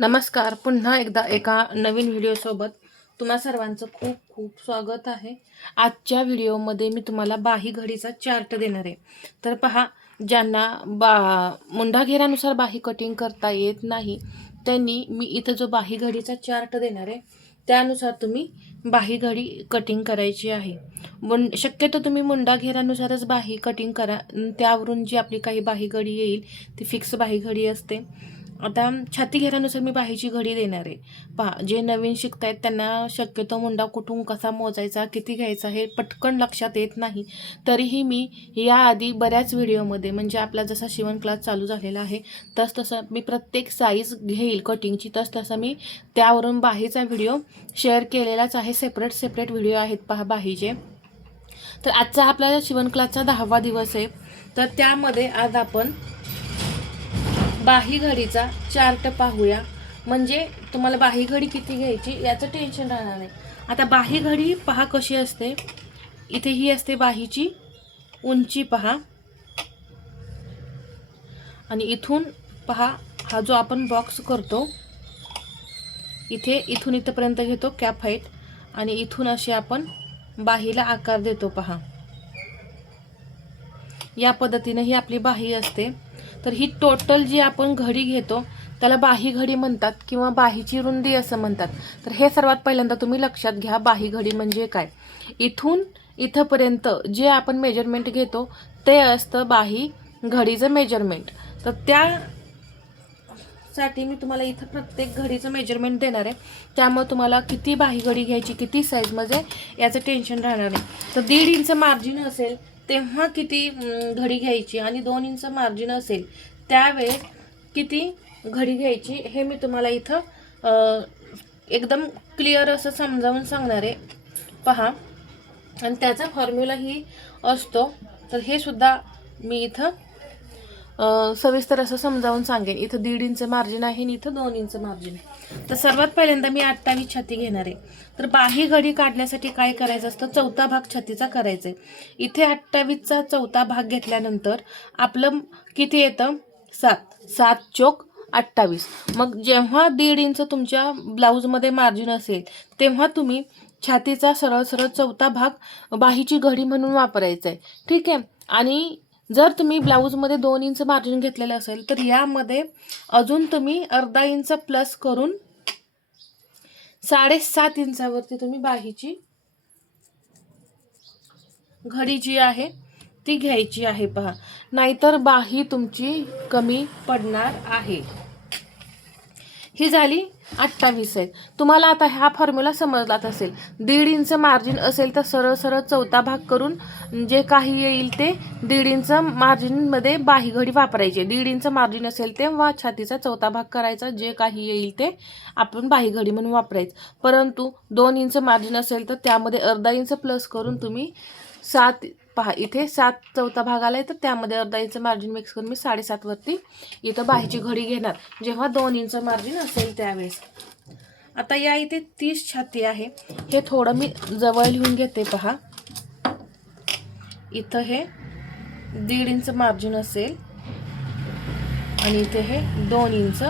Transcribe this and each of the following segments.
नमस्कार. पुन्हा एकदा एका नवीन व्हिडिओसोबत तुम्हा सर्वांचं खूप खूप स्वागत आहे. आजच्या व्हिडिओमध्ये मी तुम्हाला बाही घडीचा चार्ट देणार आहे. तर पहा, ज्यांना मुंडाघेरानुसार बाही कटिंग करता येत नाही त्यांनी मी इथं जो बाही घडीचा चार्ट देणार आहे त्यानुसार तुम्ही बाही घडी कटिंग करायची आहे. शक्यतो तुम्ही मुंडाघेरानुसारच बाही कटिंग करा, त्यावरून जी आपली काही बाही घडी येईल ती फिक्स बाही घडी असते. आता छाती घेरानुसार मी बाहीची घडी देणार आहे. पहा, जे नवीन शिकतायत त्यांना शक्यतो मुंडा कुठून कसा मोजायचा, किती घ्यायचा हे पटकन लक्षात येत नाही. तरीही मी याआधी बऱ्याच व्हिडिओमध्ये, म्हणजे आपला जसा शिवण क्लास चालू झालेला आहे तसं मी प्रत्येक साईज घेईल कटिंगची तसं मी त्यावरून बाहीचा व्हिडिओ शेअर केलेलाच आहे. सेपरेट व्हिडिओ आहेत पहा बाहीचे. तर आजचा आपला शिवण क्लासचा 10वा दिवस आहे. तर त्यामध्ये आज आपण बाही घडीचा चार्ट पाहूया, म्हणजे तुम्हाला बाही घडी किती घ्यायची याचं टेन्शन राहणार नाही. आता बाही घडी पहा कशी असते. इथे ही असते बाहीची उंची पहा, आणि इथून पहा हा जो आपण बॉक्स करतो इथून इथपर्यंत घेतो कॅप हाईट, आणि इथून अशी आपण बाहीला आकार देतो पहा. या पद्धतीने ही आपली बाही असते. तर ही टोटल जी आपण घडी घेतो त्याला बाही घडी म्हणतात किंवा बाहीची रुंदी असं म्हणतात. तर हे सर्वात पहिल्यांदा तुम्ही लक्षात घ्या, बाही घडी म्हणजे काय. इथून इथपर्यंत जे आपण मेजरमेंट घेतो ते असतं बाही घडीचं मेजरमेंट. तर त्यासाठी मी तुम्हाला इथं प्रत्येक घडीचं मेजरमेंट देणार आहे. त्यामुळे तुम्हाला किती बाही घडी घ्यायची, किती साईजमध्ये याचं टेन्शन राहणार नाही. तर 1.5 इंच मार्जिन असेल तेव्हा किती घडी घ्यायची, आणि 2 इंच मार्जिन असेल त्यावेळेस किती घडी घ्यायची हे मी तुम्हाला इथं एकदम क्लिअर असं समजावून सांगणार आहे पहा. आणि त्याचा फॉर्म्युला ही असतो. तर हे सुद्धा मी इथं सविस्तर असं समजावून सांगेन. इथं 1.5 इंच मार्जिन आहे आणि इथं 2 इंच मार्जिन आहे. तर सर्वात पहिल्यांदा मी 28 छाती घेणार आहे. तर बाही घडी काढण्यासाठी काय करायचं असतं, चौथा भाग छातीचा करायचा आहे. इथे 28चा चौथा भाग घेतल्यानंतर आपलं किती येतं, 7 चोक 28. मग जेव्हा 1.5 इंच तुमच्या ब्लाऊजमध्ये मार्जिन असेल तेव्हा तुम्ही छातीचा सरळ चौथा भाग बाहीची घडी म्हणून वापरायचा आहे, ठीक आहे. आणि जर तुम्ही ब्लाऊजमध्ये 2 इंच मार्जिन घेतलेलं असेल तर यामध्ये अजून तुम्ही अर्धा इंच प्लस करून 7.5 इंचावरती तुम्ही बाहीची घडी जी आहे ती घ्यायची आहे पहा, नाहीतर बाही तुमची कमी पडणार आहे. ही झाली 28 आहे. तुम्हाला आता हा फॉर्म्युला समजलाच असेल. 1.5 इंच मार्जिन असेल तर सरळ चौथा भाग करून जे काही येईल ते 1.5 इंच मार्जिनमध्ये बाही घडी वापरायची. 1.5 इंच मार्जिन असेल तेव्हा छातीचा चौथा भाग करायचा, जे काही येईल ते आपण बाही घडी म्हणून वापरायचं. परंतु 2 इंच मार्जिन असेल तर त्यामध्ये अर्धा इंच प्लस करून तुम्ही 7 पहा, इथे 7 चौथा भाग आलाय तर त्यामध्ये अर्धा इंच मार्जिन मिक्स करून मी 7.5 वरती इथं बाहीची घडी घेणार, जेव्हा 2 इंच मार्जिन असेल त्यावेळेस. आता या इथे 30 छाती आहे. हे थोडं मी जवळ लिहून घेते पहा. इथं हे 1.5 इंच मार्जिन असेल आणि इथे हे 2 इंच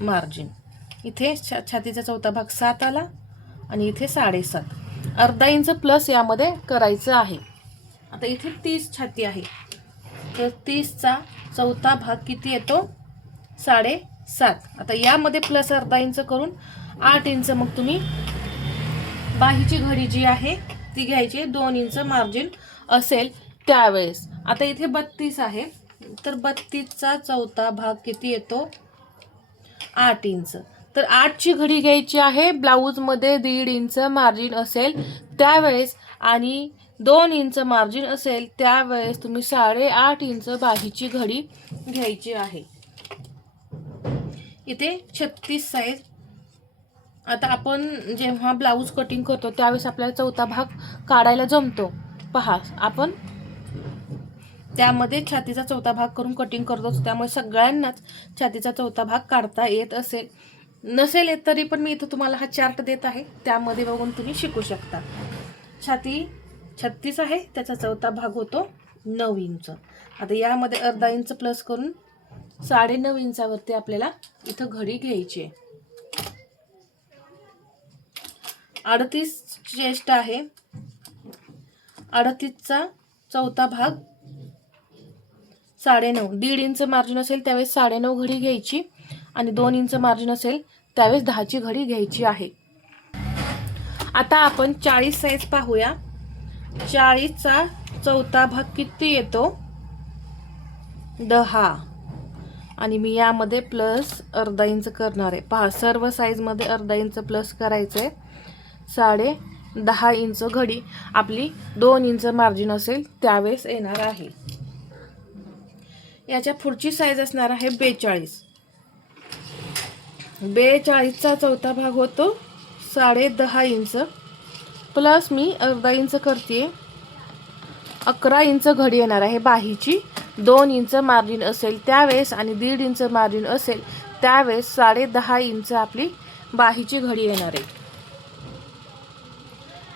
मार्जिन. इथे छातीचा चौथा भाग 7 आला आणि इथे 7.5, अर्धा इंच प्लस यामध्ये करायचं आहे. आता इथे 30 छाती आहे, तर 30चा चौथा भाग किती येतो, 7.5. आता यामध्ये प्लस अर्धा इंच करून 8 इंच मग तुम्ही बाहीची घडी जी आहे ती घ्यायची. 2 इंच मार्जिन असेल त्यावेळेस. आता इथे 32 आहे, तर 32चा चौथा भाग किती येतो, 8 इंच. तर 8ची घडी घ्यायची आहे ब्लाऊजमध्ये 1.5 इंच मार्जिन असेल त्यावेळेस, आणि 2 इंच मार्जिन असेल त्यावेळेस तुम्ही 8.5 इंच बाहीची घडी घ्यायची आहे. इथे 36 साईज. आता आपण जेव्हा ब्लाऊज कटिंग करतो त्यावेळेस आपल्याला चौथा भाग काढायला जमतो पहा. आपण त्यामध्ये छातीचा चौथा भाग करून कटिंग करतो, त्यामुळे सगळ्यांनाच छातीचा चौथा भाग काढता येत असेल. नसेल येत तरी पण मी इथं तुम्हाला हा चार्ट देत आहे, त्यामध्ये बघून तुम्ही शिकू शकता. छाती 36 आहे, त्याचा चौथा भाग होतो 9 इंच. आता यामध्ये अर्धा इंच प्लस करून 9.5 इंचावरती आपल्याला इथं घडी घ्यायची आहे. 38 चेस्ट आहे. 38चा चौथा भाग 9.5. 1.5 इंच मार्जिन असेल त्यावेळेस 9.5 घडी घ्यायची आणि 2 इंच मार्जिन असेल त्यावेळेस 10ची घडी घ्यायची आहे. आता आपण 40 साईज पाहूया. 40चा चौथा भाग किती येतो? 10. आणि मी यामध्ये प्लस अर्धा इंच करणार आहे. पहा, सर्व साईजमध्ये अर्धा इंच प्लस करायचं आहे. 10.5 इंच घडी आपली 2 इंच मार्जिन असेल त्यावेळेस येणार आहे. याच्या पुढची साईज असणार आहे 42. 42चा चौथा भाग होतो 10.5 इंच प्लस मी अर्धा इंच करते. 11 इंच घडी येणार आहे बाहीची. 2 इंच मार्जिन असेल त्यावेळेस आणि 1.5 इंच मार्जिन असेल त्यावेळेस 10.5 इंच आपली बाहीची घडी येणार आहे.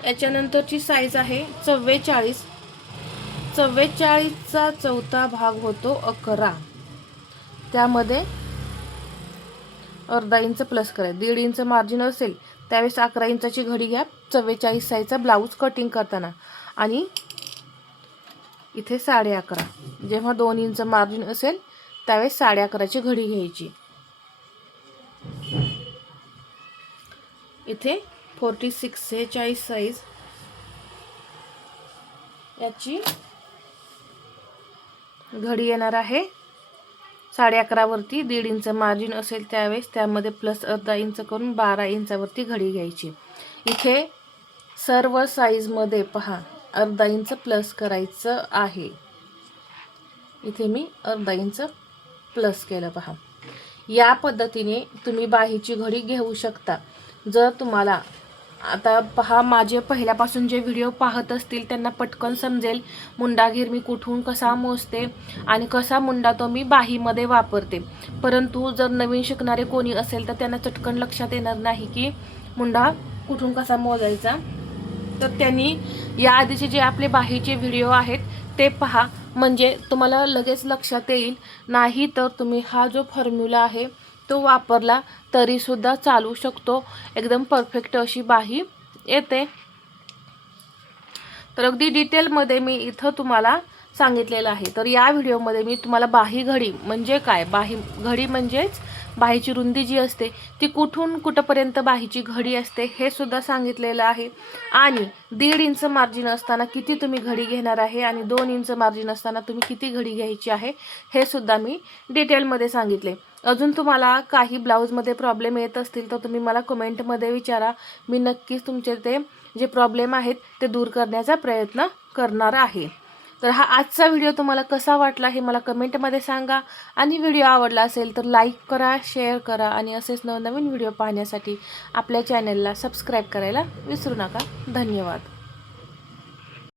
याच्यानंतरची साईज आहे 44. 44चा चौथा भाग होतो 11. त्यामध्ये अर्धा इंच प्लस करा. 1.5 इंच मार्जिन असेल त्यावेळेस 11 इंचाची घडी घ्या 44 साईजचा ब्लाऊज कटिंग करताना. आणि इथे 11.5. जेव्हा 2 इंच मार्जिन असेल त्यावेळेस 11.5ची घडी घ्यायची. इथे 46 साईज याची घडी येणार आहे 11.5 वरती. 1.5 इंच मार्जिन असेल त्यावेळेस त्यामध्ये प्लस अर्धा इंच करून 12 इंचावरती घडी घ्यायची. इथे सर्व साईजमध्ये पहा अर्धा इंच प्लस करायचं आहे. इथे मी अर्धा इंच प्लस केलं. पहा, या पद्धतीने तुम्ही बाहीची घडी घेऊ शकता. जर तुम्हाला आता पहा, माझे पहिल्यापासून जे व्हिडिओ पाहत असतील त्यांना पटकन समजेल मुंडाघेर मी कुठून कसा मोजते आणि कसा मुंडा तो मी बाहीमध्ये वापरते. परंतु जर नवीन शिकणारे कोणी असेल तर त्यांना चटकन लक्षात येणार नाही की मुंडा कुठून कसा मोजायचा. तर त्यांनी याआधीचे जे आपले बाहीचे व्हिडिओ आहेत ते पहा, म्हणजे तुम्हाला लगेच लक्षात येईल. नाही तर तुम्ही हा जो फॉर्म्युला आहे तो वापरला तरीसुद्धा चालू शकतो. एकदम परफेक्ट अशी बाही येते. तर अगदी डिटेलमध्ये मी इथं तुम्हाला सांगितलेलं आहे. तर या व्हिडिओमध्ये मी तुम्हाला बाही घडी म्हणजे काय, बाही घडी म्हणजेच बाहीची रुंदी जी असते ती कुठून कुठपर्यंत बाहीची घडी असते हे सुद्धा सांगितलेलं आहे. आणि 1.5 इंच मार्जिन असताना किती तुम्ही घडी घेणार आहे आणि 2 इंच मार्जिन असताना तुम्ही किती घडी घ्यायची आहे हे सुद्धा मी डिटेलमध्ये सांगितले. अजून तुम्हाला काही ब्लाऊजमध्ये प्रॉब्लेम येत असतील तर तुम्ही मला कमेंटमध्ये विचारा. मी नक्कीच तुमचे ते जे प्रॉब्लेम आहेत ते दूर करण्याचा प्रयत्न करणार आहे. तर हा आजचा व्हिडिओ तुम्हाला कसा वाटला हे मला कमेंटमध्ये सांगा. आणि व्हिडिओ आवडला असेल तर लाईक करा, शेअर करा आणि असेच नवनवीन व्हिडिओ पाहण्यासाठी आपल्या चॅनलला सबस्क्राईब करायला विसरू नका. धन्यवाद.